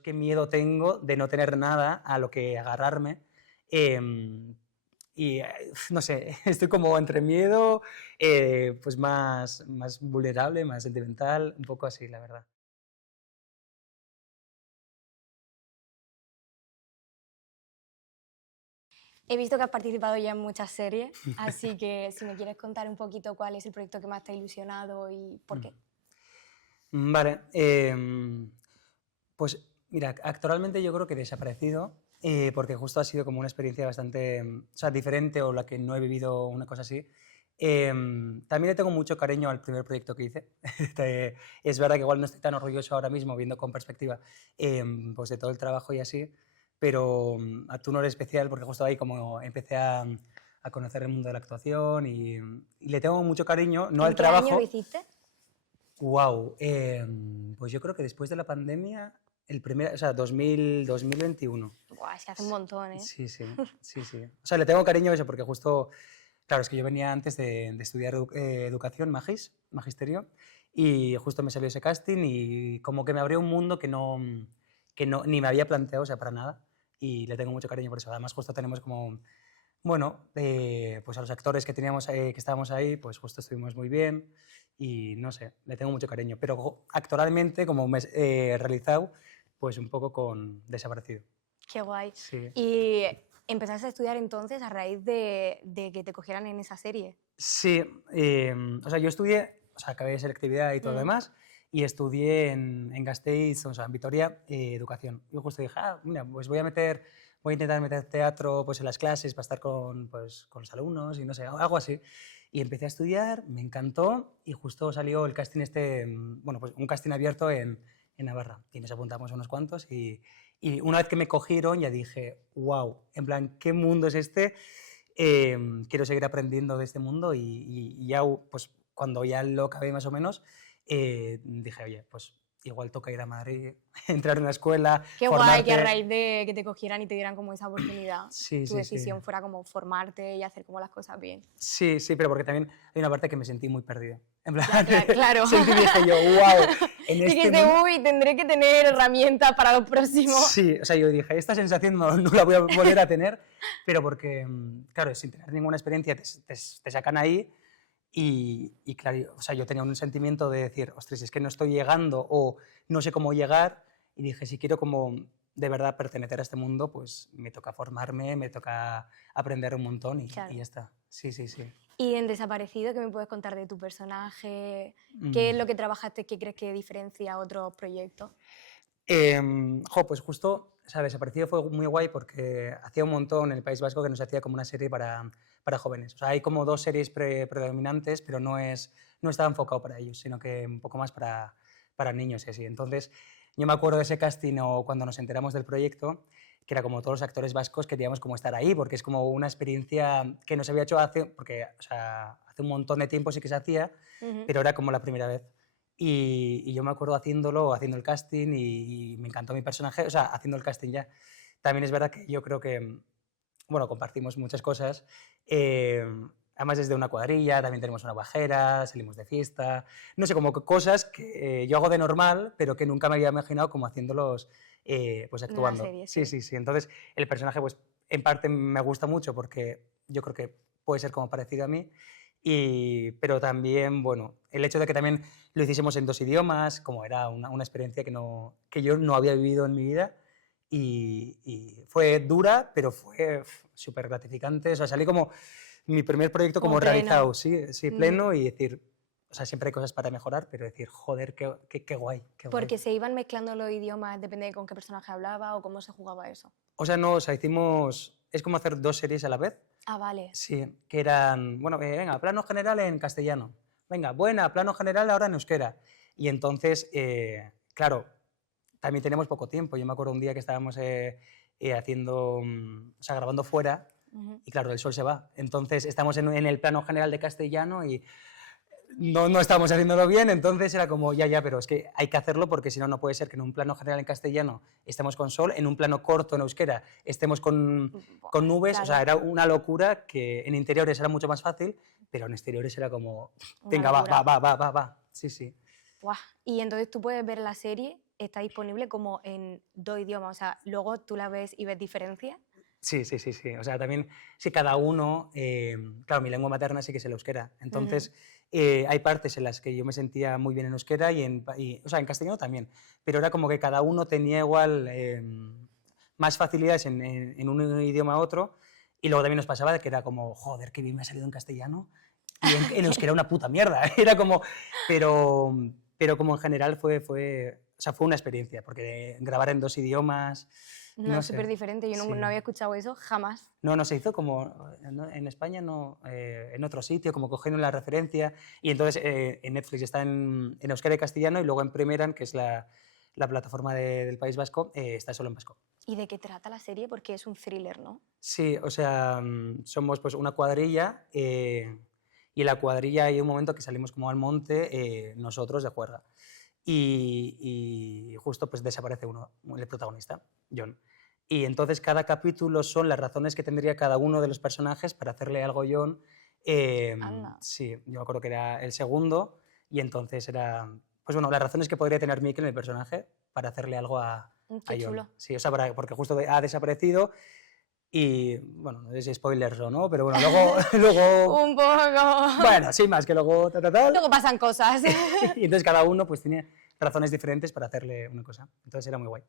qué miedo tengo de no tener nada a lo que agarrarme. em, no sé, estoy como entre miedo, pues más vulnerable, más sentimental, un poco así, la verdad. He visto que has participado ya en muchas series, así que si me quieres contar un poquito cuál es el proyecto que más te ha ilusionado y por qué. Vale, pues mira, actualmente yo creo que desaparecido, porque justo ha sido como una experiencia bastante, o sea, diferente o la que no he vivido una cosa así. También le tengo mucho cariño al primer proyecto que hice. Es verdad que igual no estoy tan orgulloso ahora mismo, viendo con perspectiva, pues de todo el trabajo y así, pero a tú no eres especial porque justo ahí como empecé a conocer el mundo de la actuación y le tengo mucho cariño, no al ¿En qué año lo trabajo. hiciste? Wow, pues yo creo que después de la pandemia, o sea, 2021. Buah, es que hace un montón, ¿eh? Sí, sí, sí, sí. O sea, le tengo cariño a eso porque justo, claro, es que yo venía antes de estudiar educación, magisterio, y justo me salió ese casting y como que me abrió un mundo que no ni me había planteado, o sea, para nada, y le tengo mucho cariño por eso. Además, justo tenemos como, bueno, pues a los actores que teníamos, que estábamos ahí, pues justo estuvimos muy bien y no sé, le tengo mucho cariño. Pero actualmente, como me he realizado, pues un poco con desaparecido. Qué guay. Sí. ¿Y empezaste a estudiar entonces a raíz de que te cogieran en esa serie? Sí, o sea, yo estudié, o sea, acabé selectividad y todo lo Mm. demás, y estudié en Gasteiz, o sea, en Vitoria, educación. Y justo dije, mira, pues voy a intentar meter teatro pues, en las clases para estar pues, con los alumnos y no sé, algo así. Y empecé a estudiar, me encantó, y justo salió el casting bueno, pues un casting abierto en Navarra. Y nos apuntamos unos cuantos, y una vez que me cogieron ya dije, wow, en plan, ¿qué mundo es este? Quiero seguir aprendiendo de este mundo y ya pues, cuando ya lo acabé más o menos, dije, oye, pues igual toca ir a Madrid, entrar en una escuela, Qué guay que a formarte. raíz de que te cogieran y te dieran como esa oportunidad, Sí, tu sí, sí. decisión fuera como formarte y hacer como las cosas bien. Sí, sí, pero porque también hay una parte que me sentí muy perdido. En plan, Ya, claro. sentí, dije yo, wow, en este Dijiste, mundo. uy, tendré que tener herramientas para lo próximo. Sí, o sea, yo dije, esta sensación no la voy a volver a tener, pero porque, claro, sin tener ninguna experiencia te sacan ahí. Y claro, o sea, yo tenía un sentimiento de decir, ostras, es que no estoy llegando o no sé cómo llegar. Y dije, si quiero como de verdad pertenecer a este mundo, pues me toca formarme, me toca aprender un montón y Claro. ya está. Sí, sí, sí. Y en Desaparecido, ¿qué me puedes contar de tu personaje? ¿Qué es Mm. lo que trabajaste que crees que diferencia a otros proyectos? Pues justo, ¿sabes? Desaparecido fue muy guay porque hacía un montón en el País Vasco que nos hacía como una serie para jóvenes. O sea, hay como dos series predominantes, pero no estaba enfocado para ellos, sino que un poco más para niños y así. Entonces, yo me acuerdo de ese casting o cuando nos enteramos del proyecto, que era como todos los actores vascos queríamos como estar ahí, porque es como una experiencia que nos había hecho porque o sea, hace un montón de tiempo sí que se hacía, Ujú. pero era como la primera vez. Y yo me acuerdo haciendo el casting y me encantó mi personaje, o sea, haciendo el casting ya. También es verdad que yo creo que, bueno, compartimos muchas cosas. eh, Además desde una cuadrilla, también tenemos una bajera, salimos de fiesta, no sé, como que cosas que yo hago de normal, pero que nunca me había imaginado como haciéndolos, pues En una actuando. serie, Sí, sí. sí, sí. Entonces el personaje, pues en parte me gusta mucho porque yo creo que puede ser como parecido a mí, pero también, bueno, el hecho de que también lo hiciésemos en dos idiomas, como era una experiencia que yo no había vivido en mi vida, y fue dura, pero fue súper gratificante. O sea, salí como mi primer proyecto Como como pleno. realizado, sí, sí, Mm. pleno, y decir, o sea, siempre hay cosas para mejorar, pero decir, joder, qué guay, qué guay. Porque se iban mezclando los idiomas, depende de con qué personaje hablaba o cómo se jugaba eso. O sea, no, o sea, es como hacer dos series a la vez. Ah, vale. Sí, que eran, bueno, venga, plano general en castellano. Venga, buena, plano general ahora en euskera. Y entonces, claro, también tenemos poco tiempo. Yo me acuerdo un día que estábamos haciendo, o sea, grabando fuera, Ujú. y claro, el sol se va. Entonces estamos en el plano general de castellano y no estábamos haciéndolo bien, entonces era como, ya, pero es que hay que hacerlo porque si no, no puede ser que en un plano general en castellano estemos con sol, en un plano corto en euskera estemos con Buah, nubes, o sea, claro, era una locura que en interiores era mucho más fácil, pero en exteriores era como, una venga, va, va, locura. va, va, va, va, sí, sí. Buah. Y entonces tú puedes ver la serie está disponible como en 2 idiomas, o sea, luego tú la ves y ves diferencias. Sí, sí, sí, sí. O sea, también, sí, cada uno, claro, mi lengua materna sí que es el euskera. Entonces, hay partes en las que yo me sentía muy bien en euskera o sea, en castellano también. Pero era como que cada uno tenía igual más facilidades en un idioma a otro. Y luego también nos pasaba de que era como, joder, qué bien me ha salido en castellano. Y en euskera una puta mierda. Era como, pero como en general o sea, fue una experiencia, porque grabar en 2 idiomas, No, no es súper sé. diferente, yo no Sí. había escuchado eso jamás. No se hizo como en España, no, en otro sitio, como cogiendo la referencia. Y entonces en Netflix está en euskera y castellano, y luego en Primeran, que es la plataforma del País Vasco, está solo en vasco. ¿Y de qué trata la serie? Porque es un thriller, ¿no? Sí, o sea, somos pues una cuadrilla, y en la cuadrilla hay un momento que salimos como al monte, nosotros de juerga. Y justo pues desaparece uno, el protagonista, John. Y entonces cada capítulo son las razones que tendría cada uno de los personajes para hacerle algo a John. Anda. Sí, yo me acuerdo que era el segundo, y entonces era, pues bueno, las razones que podría tener Mikkel, el personaje, para hacerle algo a Qué John. chulo. Sí, o sea, porque justo ha desaparecido. Y bueno, no sé si spoilers o no, pero bueno, luego, luego Un poco. bueno, sin más, que luego tal. Luego pasan cosas. Y entonces cada uno pues tiene razones diferentes para hacerle una cosa. Entonces era muy guay.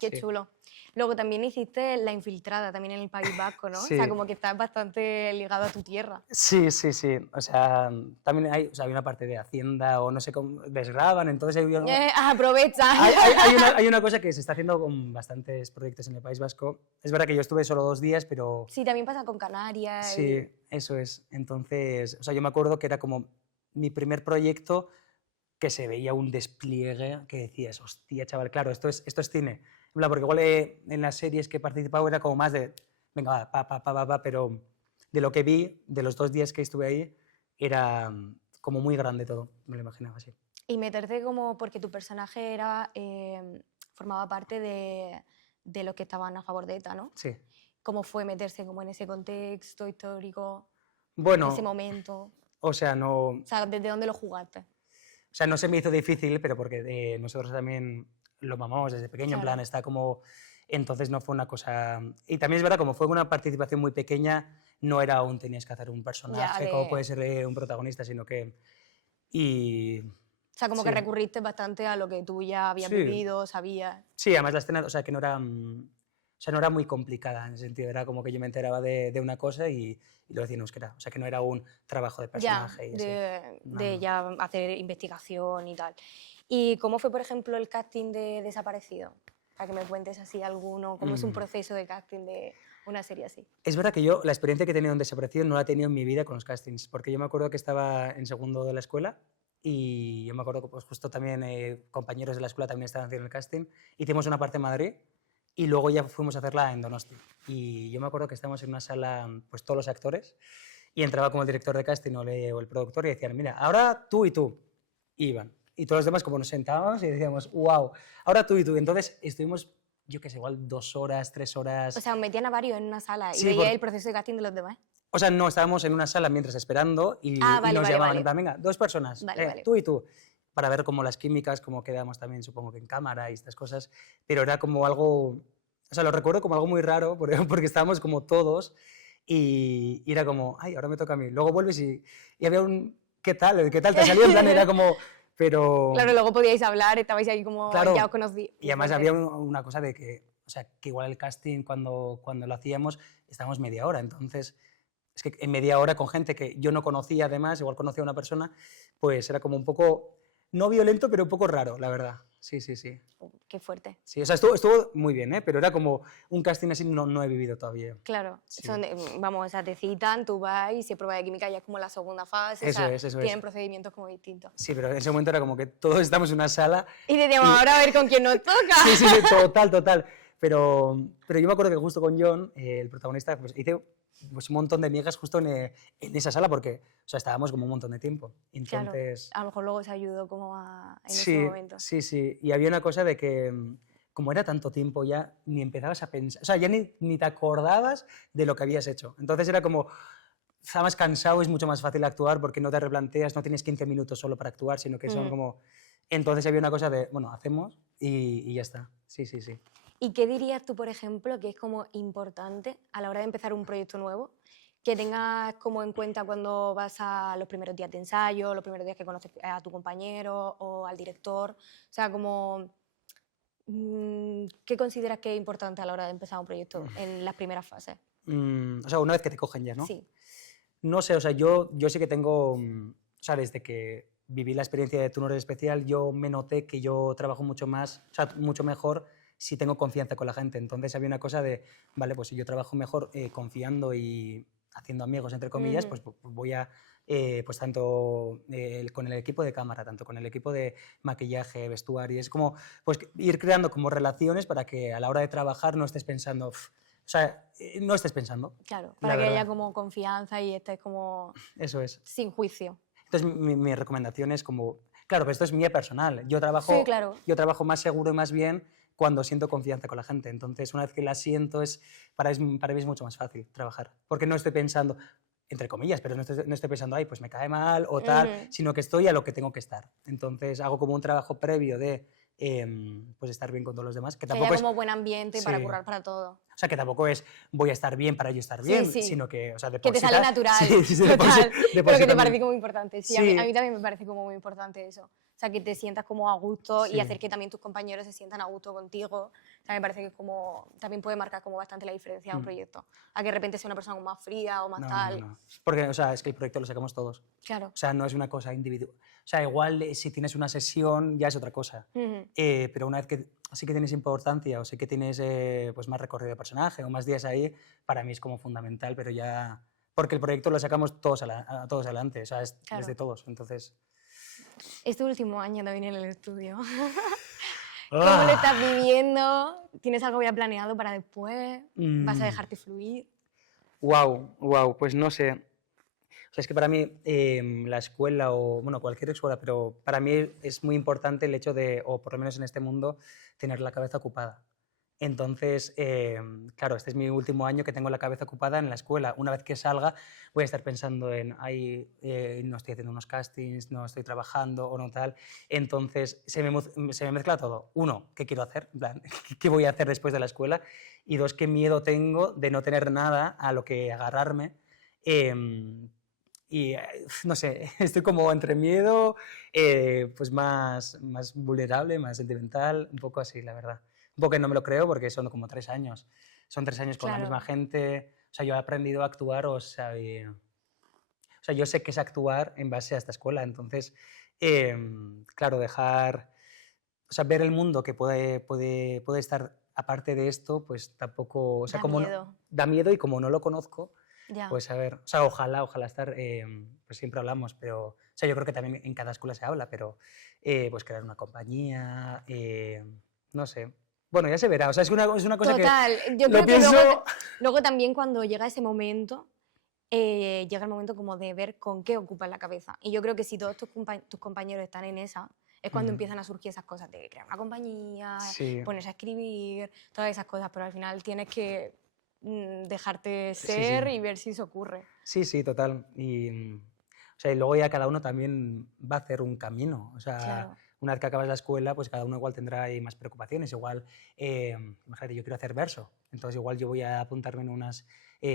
Qué Sí. chulo. Luego también hiciste La Infiltrada, también en el País Vasco, ¿no? Sí. O sea, como que estás bastante ligado a tu tierra. Sí, sí, sí. O sea, también hay, o sea, hay una parte de Hacienda o no sé cómo desgraban, entonces Aprovecha. hay una cosa que se está haciendo con bastantes proyectos en el País Vasco. Es verdad que yo estuve solo 2 días, pero Sí, también pasa con Canarias. sí, eso es. Entonces, o sea, yo me acuerdo que era como mi primer proyecto, que se veía un despliegue que decías, hostia, chaval, claro, esto es cine. En plan, porque igual en las series que he participado era como más de, venga, va, pero de lo que vi, de los 2 días que estuve ahí, era como muy grande todo, me lo imaginaba así. Y meterte como porque tu personaje era, formaba parte de los que estaban a favor de ETA, ¿no? Sí. ¿Cómo fue meterse como en ese contexto histórico, en Bueno, ese momento? o sea, no, O sea, ¿desde dónde lo jugaste? o sea, no se me hizo difícil, pero porque nosotros también lo mamamos desde pequeño, en Claro. plan, está como... Entonces no fue una cosa... Y también es verdad, como fue una participación muy pequeña, no era aún tenías que hacer un personaje, como puede ser un protagonista, sino que... Y... O sea, como que sí. recurriste bastante a lo que tú ya habías Sí. vivido, sabías. Sí, además la escena, o sea, que no era... O sea, no era muy complicada en ese sentido, era como que yo me enteraba de una cosa y lo decía en euskera. O sea, que no era un trabajo de Ya, personaje. y de No. ya hacer investigación y tal. ¿Y cómo fue, por ejemplo, el casting de Desaparecido? Para que me cuentes así alguno, cómo es un proceso de casting de una serie así. Es verdad que yo la experiencia que he tenido en Desaparecido no la he tenido en mi vida con los castings, porque yo me acuerdo que estaba en segundo de la escuela y yo me acuerdo que pues, justo también compañeros de la escuela también estaban haciendo el casting. Hicimos una parte en Madrid y luego ya fuimos a hacerla en Donosti. Y yo me acuerdo que estábamos en una sala, pues todos los actores, y entraba como el director de casting o el productor y decían, mira, ahora tú y tú. Y iban. Y todos los demás como nos sentábamos y decíamos, wow, ahora tú y tú. Y entonces estuvimos, yo qué sé, igual 2 horas, 3 horas... O sea, metían a varios en una sala y Sí, veía el proceso de casting de los demás. O sea, no, estábamos en una sala mientras esperando y, Vale, y nos vale, llamaban, vale. en plan, venga, 2 personas, Vale, vale. tú y tú, para ver cómo las químicas, cómo quedamos también, supongo que en cámara y estas cosas, pero era como algo, o sea, lo recuerdo como algo muy raro, porque estábamos como todos y era como, ay, ahora me toca a mí. Luego vuelves y había un, ¿qué tal? ¿Qué tal te ha salido? En plan, era como, pero... Claro, luego podíais hablar, estabais ahí como, Claro, ya os conocí. y además había una cosa de que, o sea, que igual el casting cuando lo hacíamos estábamos media hora, entonces es que en media hora con gente que yo no conocía además, igual conocía a una persona, pues era como un poco, no violento, pero un poco raro, la verdad. Sí, sí, sí. Qué fuerte. Sí, o sea, estuvo muy bien, ¿eh? Pero era como un casting así, no he vivido todavía. Claro, Sí. vamos, o sea, te citan, tú vas y si prueba de química ya es como la segunda fase, Eso o sea, es, eso tienen es. procedimientos como distintos. Sí, pero en ese momento era como que todos estamos en una sala. Y decíamos, Y- ahora a ver con quién nos toca. Sí, sí, sí, total, total. Pero yo me acuerdo que justo con John, el protagonista, pues hice pues, un montón de migas justo en esa sala porque o sea, estábamos como un montón de tiempo. Claro, Entonces, a lo mejor luego se ayudó como en sí, ese momento. sí, sí. Y había una cosa de que, como era tanto tiempo, ya ni empezabas a pensar, o sea, ya ni te acordabas de lo que habías hecho. Entonces era como, estabas cansado, es mucho más fácil actuar porque no te replanteas, no tienes 15 minutos solo para actuar, sino que son como... Entonces había una cosa de, bueno, hacemos y ya está. Sí, sí, sí. ¿Y qué dirías tú, por ejemplo, que es como importante a la hora de empezar un proyecto nuevo, que tengas como en cuenta cuando vas a los primeros días de ensayo, los primeros días que conoces a tu compañero o al director? O sea, como, ¿qué consideras que es importante a la hora de empezar un proyecto en las primeras fases? O sea, una vez que te cogen ya, ¿no? Sí. No sé, o sea, yo sí que tengo, o sea, desde que viví la experiencia de Tú no eres especial, yo me noté que yo trabajo mucho más, o sea, mucho mejor si tengo confianza con la gente. Entonces había una cosa de, vale, pues si yo trabajo mejor confiando y haciendo amigos, entre comillas, Ujú. pues voy a, pues tanto con el equipo de cámara, tanto con el equipo de maquillaje, vestuario, es como, pues ir creando como relaciones para que a la hora de trabajar no estés pensando, o sea, no estés pensando, Claro, la para que haya verdad. como confianza y estés como Eso es. sin juicio. Entonces, mi recomendación es como, claro, pero esto es mía personal. Sí, claro. Yo trabajo más seguro y más bien cuando siento confianza con la gente. Entonces, una vez que la siento, para mí es mucho más fácil trabajar. Porque no estoy pensando, entre comillas, pero no estoy pensando, ay, pues me cae mal o tal, Ujú. sino que estoy a lo que tengo que estar. Entonces, hago como un trabajo previo de pues estar bien con todos los demás, que Que haya tampoco es... como buen ambiente para Sí. currar para todo. O sea, que tampoco es voy a estar bien para yo estar Sí, bien, sí, sino que, o sea, de que por te sí... sale Sí, natural, sí, total, de por pero sí que te también. parece como importante. Sí, a Sí, mí también me parece como muy importante eso. O sea, que te sientas como a gusto y sí. hacer que también tus compañeros se sientan a gusto contigo. O sea, me parece que como, también puede marcar como bastante la diferencia de un Mm. proyecto. A que de repente sea una persona como más fría o más No, no, tal. no. Porque, o sea, es que el proyecto lo sacamos todos. Claro. O sea, no es una cosa individual. O sea, igual si tienes una sesión ya es otra cosa. Ujú. Pero una vez que sí que tienes importancia o sí que tienes pues más recorrido de personaje o más días ahí, para mí es como fundamental, pero ya... Porque el proyecto lo sacamos todos, a todos adelante, o sea, es de Claro. todos, entonces... Este último año también en el estudio. ¿Cómo lo estás ¡Ah! viviendo? ¿Tienes algo ya planeado para después? ¿Vas a Mm. dejarte fluir? Wow, wow, pues no sé. O sea, es que para mí la escuela o, bueno, cualquier escuela, pero para mí es muy importante el hecho de, o por lo menos en este mundo, tener la cabeza ocupada. Entonces, claro, este es mi último año que tengo la cabeza ocupada en la escuela. Una vez que salga, voy a estar pensando en, ay, no estoy haciendo unos castings, no estoy trabajando o no tal. Entonces, se me mezcla todo. Uno, ¿qué quiero hacer? En plan, ¿qué voy a hacer después de la escuela? Y dos, ¿qué miedo tengo de no tener nada a lo que agarrarme? Y no sé, estoy como entre miedo, pues más vulnerable, más sentimental, un poco así, la verdad. Un poco que no me lo creo porque son como 3 años. Son 3 años con la misma Claro. gente. O sea, yo he aprendido a actuar, o sea, yo sé que es actuar en base a esta escuela. Entonces, claro, o sea, ver el mundo que puede estar aparte de esto, pues tampoco, o sea, Da como miedo. da miedo y como no lo conozco, Ya. pues a ver, o sea, ojalá estar, pues siempre hablamos, pero, o sea, yo creo que también en cada escuela se habla, pero pues crear una compañía, no sé. Bueno, ya se verá, o sea, es una cosa que Total, yo lo creo que pienso... luego también cuando llega ese momento, llega el momento como de ver con qué ocupas la cabeza. Y yo creo que si todos tus compañeros están en esa, es cuando Mm, empiezan a surgir esas cosas de crear una compañía, sí, ponerse a escribir, todas esas cosas, pero al final tienes que dejarte sí, sí. ser y ver si se ocurre. Sí, sí, total. O sea, y luego ya cada uno también va a hacer un camino. O sea, Claro. una vez que acabas la escuela, pues cada uno igual tendrá ahí más preocupaciones. Igual, imagínate, yo quiero hacer verso. Entonces igual yo voy a apuntarme en unas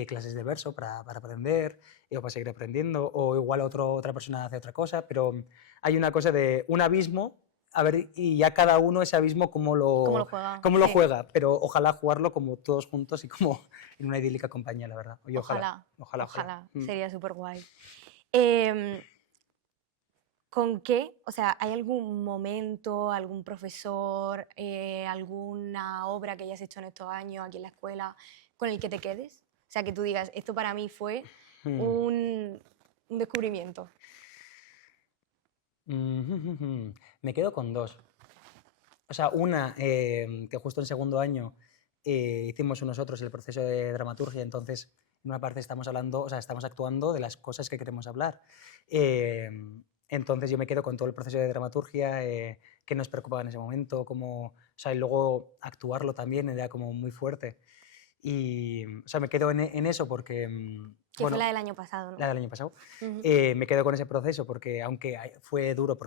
clases de verso para aprender o para seguir aprendiendo. O igual otra persona hace otra cosa. Pero hay una cosa de un abismo, a ver, y ya cada uno ese abismo ¿Cómo lo juega? cómo lo Sí, juega. Pero ojalá jugarlo como todos juntos y como en una idílica compañía, la verdad. Y ojalá. ojalá, Ojalá. ojalá, Mm. sería súper guay. ¿Con qué? O sea, ¿hay algún momento, algún profesor, alguna obra que hayas hecho en estos años aquí en la escuela con el que te quedes? O sea, que tú digas, esto para mí fue Mm. un descubrimiento. Me quedo con dos. O sea, una que justo en segundo año hicimos nosotros el proceso de dramaturgia, entonces en una parte estamos hablando, o sea, estamos actuando de las cosas que queremos hablar. Eh, entonces yo me quedo con todo el proceso de dramaturgia, que nos preocupaba en ese momento, como, o sea, y luego actuarlo también era como muy fuerte. Y, o sea, me quedo en eso porque, Que fue la del año pasado, ¿no? la del año pasado. Ujú. Me quedo con ese proceso porque, aunque fue duro,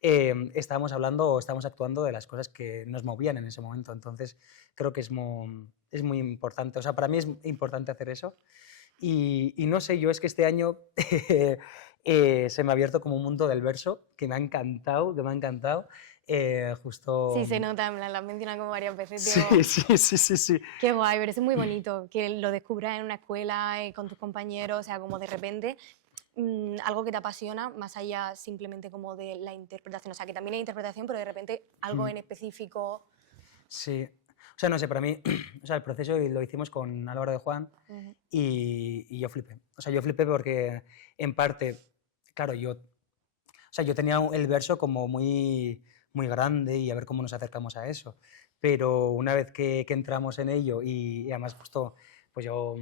estábamos hablando o estábamos actuando de las cosas que nos movían en ese momento. Entonces, creo que es muy importante. O sea, para mí es importante hacer eso. Y no sé, yo es que este año se me ha abierto como un mundo del verso que me ha encantado, que me ha encantado. Sí, Justo... se nota, en plan, lo has mencionado como varias veces, Sí, digo, sí, sí, sí, sí. qué guay, pero eso es muy bonito, que lo descubras en una escuela, con tus compañeros, o sea, como de repente algo que te apasiona, más allá simplemente como de la interpretación, o sea, que también hay interpretación, pero de repente algo en específico. Sí. O sea, no sé, para mí, o sea, el proceso lo hicimos con Álvaro de Juan Ujú. y yo flipé. O sea, yo flipé porque, en parte, claro, yo tenía el verso como muy grande y a ver cómo nos acercamos a eso. Pero una vez que entramos en ello y además justo, pues yo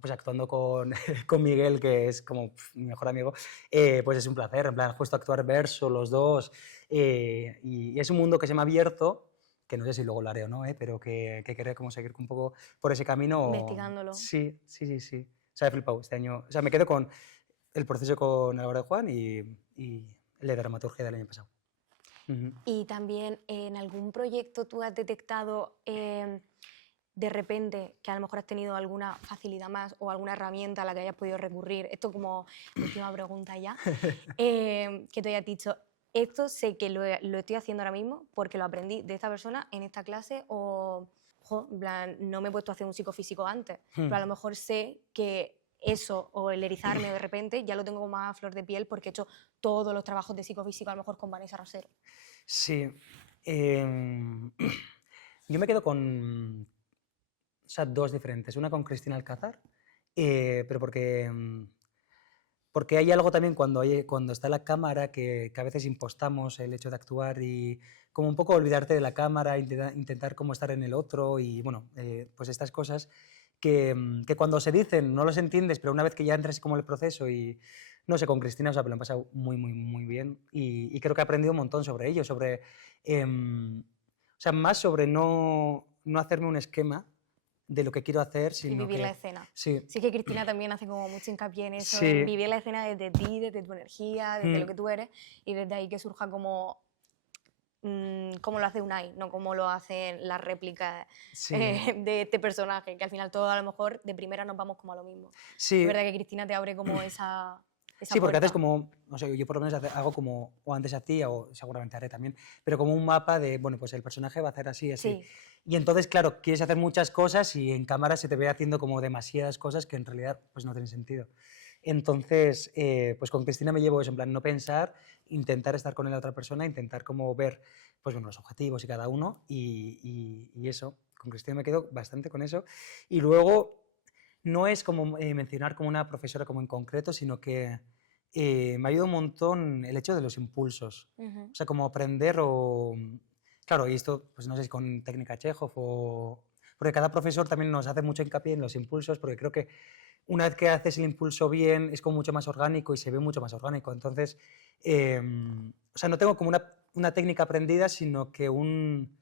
pues actuando con, con Miguel, que es como mi mejor amigo, pues es un placer, en plan, justo actuar verso, los dos, y es un mundo que se me ha abierto, que no sé si luego lo haré o no, pero que quería como seguir un poco por ese camino. Investigándolo. Sí, sí, sí, sí. O sea, he flipado este año. O sea, me quedo con el proceso con Álvaro de Juan y el de dramaturgia del año pasado. Ujú. Y también en algún proyecto tú has detectado de repente que a lo mejor has tenido alguna facilidad más o alguna herramienta a la que hayas podido recurrir. Esto como última pregunta ya. Que te hayas dicho, esto sé que lo estoy haciendo ahora mismo porque lo aprendí de esta persona en esta clase o, en plan, no me he puesto a hacer un psicofísico antes, pero a lo mejor sé que eso o el erizarme de repente ya lo tengo más a flor de piel porque he hecho todos los trabajos de psicofísico a lo mejor con Vanessa Rosero. Sí. Yo me quedo con, o sea, dos diferentes. Una con Cristina Alcázar, pero porque hay algo también cuando está la cámara que a veces impostamos el hecho de actuar y como un poco olvidarte de la cámara, intentar como estar en el otro y bueno, pues estas cosas que cuando se dicen no los entiendes, pero una vez que ya entras como en el proceso y no sé, con Cristina, o sea, me lo han pasado muy, muy, muy bien y creo que he aprendido un montón sobre ello, o sea, más sobre no hacerme un esquema de lo que quiero hacer, Y sino vivir la que escena. sí, Sí que Cristina también hace como mucho hincapié en eso, en sí, vivir la escena desde ti, desde tu energía, desde lo mm, que tú eres, y desde ahí que surja como lo hace Unai, no como lo hacen las réplicas sí, de este personaje, que al final todos a lo mejor de primera nos vamos como a lo mismo. Es sí. verdad que Cristina te abre como esa Sí, porque haces puerta. como, no sé, yo por lo menos hago como, o antes hacía, o seguramente haré también, pero como un mapa de, bueno, pues el personaje va a hacer así, así. Sí, Y entonces, claro, quieres hacer muchas cosas y en cámara se te ve haciendo como demasiadas cosas que en realidad pues no tienen sentido. Entonces, pues con Cristina me llevo eso, en plan, no pensar, intentar estar con la otra persona, intentar como ver, pues bueno, los objetivos y cada uno, y eso, con Cristina me quedo bastante con eso. Y luego, no es como mencionar como una profesora como en concreto, sino que me ha ayudado un montón el hecho de los impulsos. ujú, O sea, como aprender o... Claro, y esto, pues no sé si con técnica Chekhov o... Porque cada profesor también nos hace mucho hincapié en los impulsos, porque creo que una vez que haces el impulso bien es como mucho más orgánico y se ve mucho más orgánico. Entonces, o sea, no tengo como una técnica aprendida, sino que un...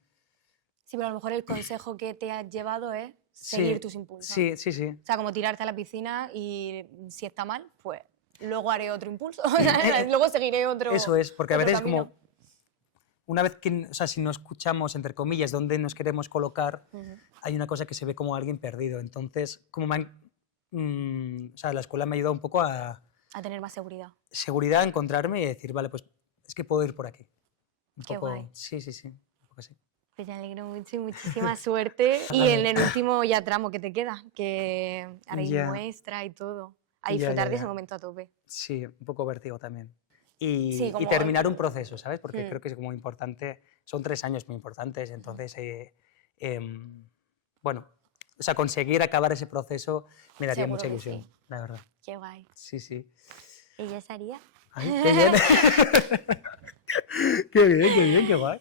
sí, pero a lo mejor el consejo que te has llevado es seguir Sí, tus impulsos. sí, sí, sí. O sea, como tirarte a la piscina y si está mal, pues luego haré otro impulso, o sea, luego seguiré Eso es, porque a otro veces camino. como una vez que, o sea, si no escuchamos, entre comillas, dónde nos queremos colocar, Ujú. hay una cosa que se ve como alguien perdido. Entonces, o sea, la escuela me ha ayudado un poco a A tener más seguridad. seguridad, a encontrarme y decir, vale, pues es que puedo ir por aquí. Un Qué guay. poco, sí, sí, sí, un poco así. Pues te alegro mucho y muchísima suerte. Y en el último ya tramo que te queda, que haréis Ya, muestra y todo. A ya, ya, disfrutar de ese ya. momento a tope. Sí, un poco vértigo también. Sí, Y como... terminar un proceso, ¿sabes? Porque hmm, creo que es como importante, son 3 años muy importantes, entonces, bueno, o sea, conseguir acabar ese proceso me daría seguro mucha que ilusión, sí. la verdad. Qué guay. Sí, sí. ¿Y ya sería? Ay, qué bien. Qué bien, qué bien, qué guay.